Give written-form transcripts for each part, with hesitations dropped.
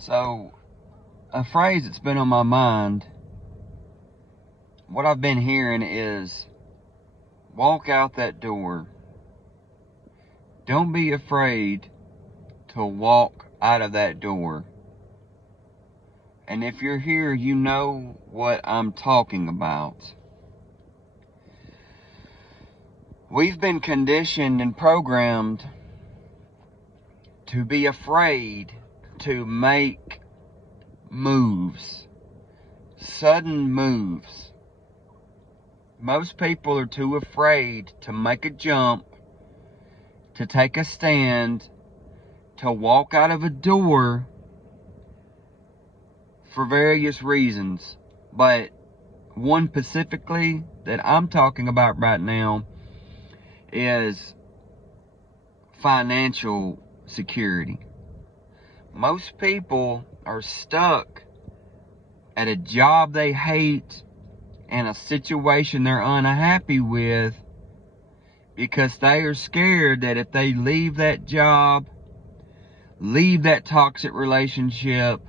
So, a phrase that's been on my mind, what I've been hearing is, walk out that door. Don't be afraid to walk out of that door. And if you're here, you know what I'm talking about. We've been conditioned and programmed to be afraid to make moves, sudden moves. Most people are too afraid to make a jump, to take a stand, to walk out of a door for various reasons. But one specifically that I'm talking about right now is financial security. Most people are stuck at a job they hate and a situation they're unhappy with because they are scared that if they leave that job, leave that toxic relationship,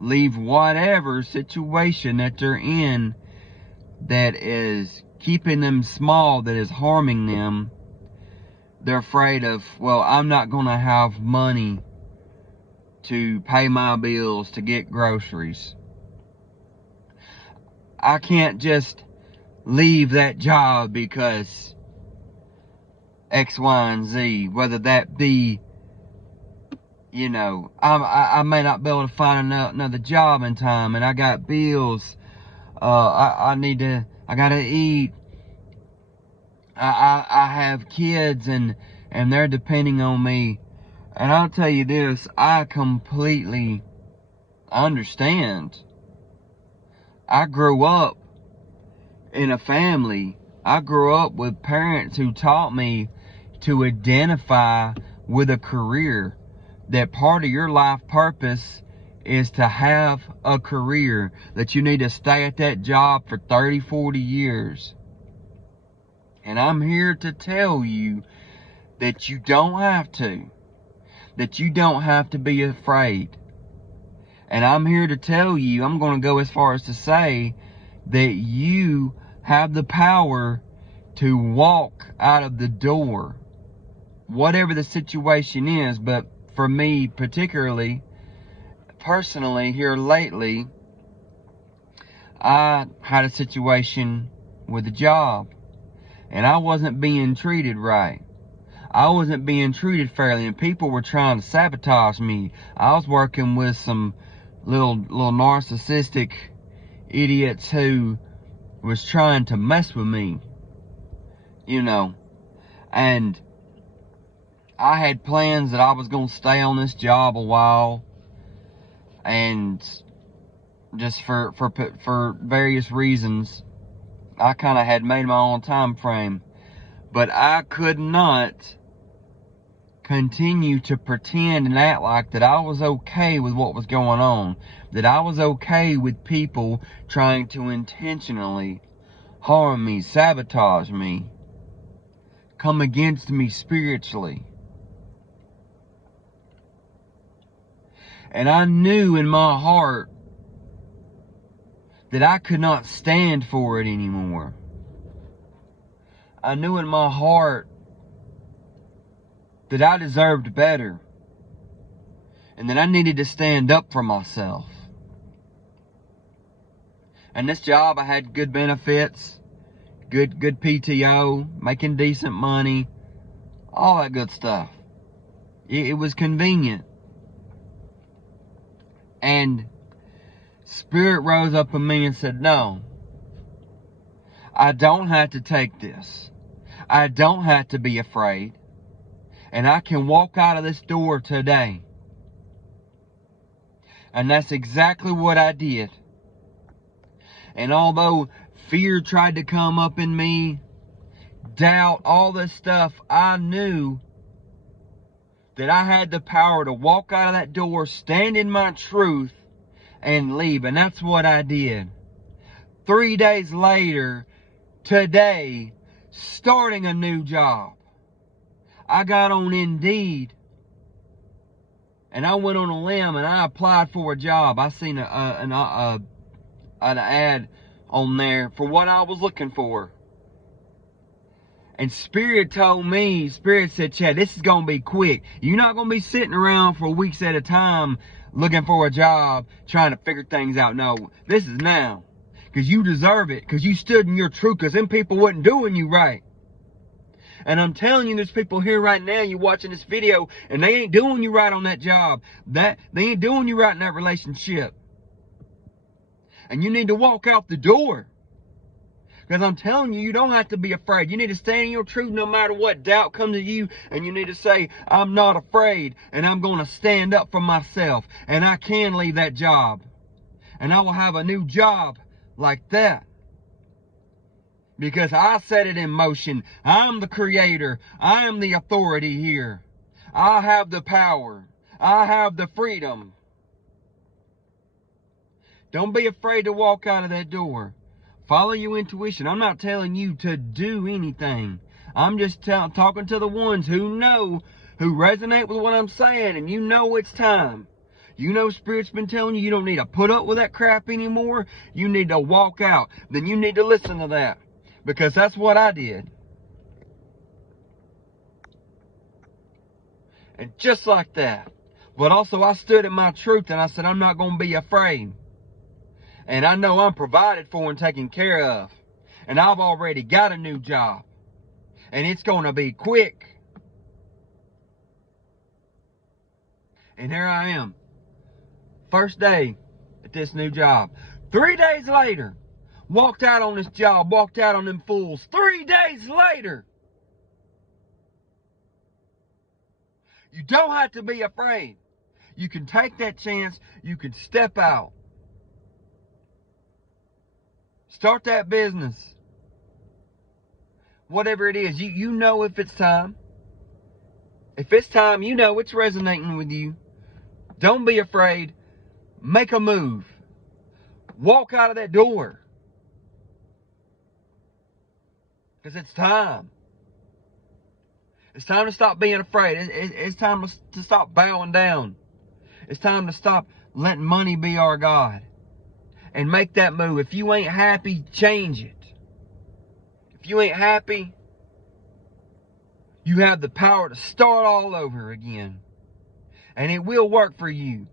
leave whatever situation that they're in that is keeping them small, that is harming them, they're afraid of, well, I'm not going to have money to pay my bills, to get groceries. I can't just leave that job because X, Y, and Z, whether that be, I may not be able to find another job in time, and I got bills, I gotta eat, I have kids, and they're depending on me. And I'll tell you this, I completely understand. I grew up in a family. I grew up with parents who taught me to identify with a career. That part of your life purpose is to have a career. That you need to stay at that job for 30, 40 years. And I'm here to tell you that you don't have to. That you don't have to be afraid. And I'm here to tell you, I'm going to go as far as to say that you have the power to walk out of the door, whatever the situation is. But for me particularly, personally, here lately, I had a situation with a job, and I wasn't being treated right. I wasn't being treated fairly, and people were trying to sabotage me. I was working with some little narcissistic idiots who was trying to mess with me, and I had plans that I was going to stay on this job a while, and just for various reasons, I kind of had made my own time frame. But I could not continue to pretend and act like that I was okay with what was going on. That I was okay with people trying to intentionally harm me, sabotage me, come against me spiritually. And I knew in my heart that I could not stand for it anymore. I knew in my heart that I deserved better, and that I needed to stand up for myself. And this job, I had good benefits, good PTO, making decent money, all that good stuff. It was convenient. And Spirit rose up in me and said, no, I don't have to take this. I don't have to be afraid. And I can walk out of this door today. And that's exactly what I did. And although fear tried to come up in me, doubt, all this stuff, I knew that I had the power to walk out of that door, stand in my truth, and leave. And that's what I did. 3 days later, today, starting a new job, I got on Indeed, And I went on a limb and I applied for a job. I seen an ad on there for what I was looking for. And Spirit told me, Spirit said, Chad, this is going to be quick. You're not going to be sitting around for weeks at a time looking for a job, trying to figure things out. No, this is now. Because you deserve it. Because you stood in your truth. Because them people wasn't doing you right. And I'm telling you, there's people here right now, you watching this video, and they ain't doing you right on that job. They ain't doing you right in that relationship. And you need to walk out the door. Because I'm telling you, you don't have to be afraid. You need to stand in your truth no matter what doubt comes to you. And you need to say, I'm not afraid. And I'm going to stand up for myself. And I can leave that job. And I will have a new job like that. Because I set it in motion. I'm the creator. I am the authority here. I have the power. I have the freedom. Don't be afraid to walk out of that door. Follow your intuition. I'm not telling you to do anything. I'm just talking to the ones who know, who resonate with what I'm saying, and you know it's time. You know Spirit's been telling you don't need to put up with that crap anymore. You need to walk out. Then you need to listen to that. Because that's what I did. And just like that. But also I stood in my truth and I said I'm not going to be afraid. And I know I'm provided for and taken care of. And I've already got a new job. And it's going to be quick. And here I am. First day at this new job. 3 days later. Walked out on this job. Walked out on them fools. 3 days later. You don't have to be afraid. You can take that chance. You can step out. Start that business. Whatever it is, you know if it's time. If it's time, you know it's resonating with you. Don't be afraid. Make a move. Walk out of that door. Because it's time. It's time to stop being afraid. It's time to stop bowing down. It's time to stop letting money be our God. And make that move. If you ain't happy, change it. If you ain't happy, you have the power to start all over again. And it will work for you.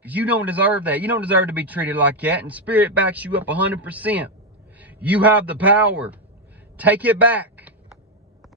Because you don't deserve that. You don't deserve to be treated like that. And Spirit backs you up 100%. You have the power. Take it back.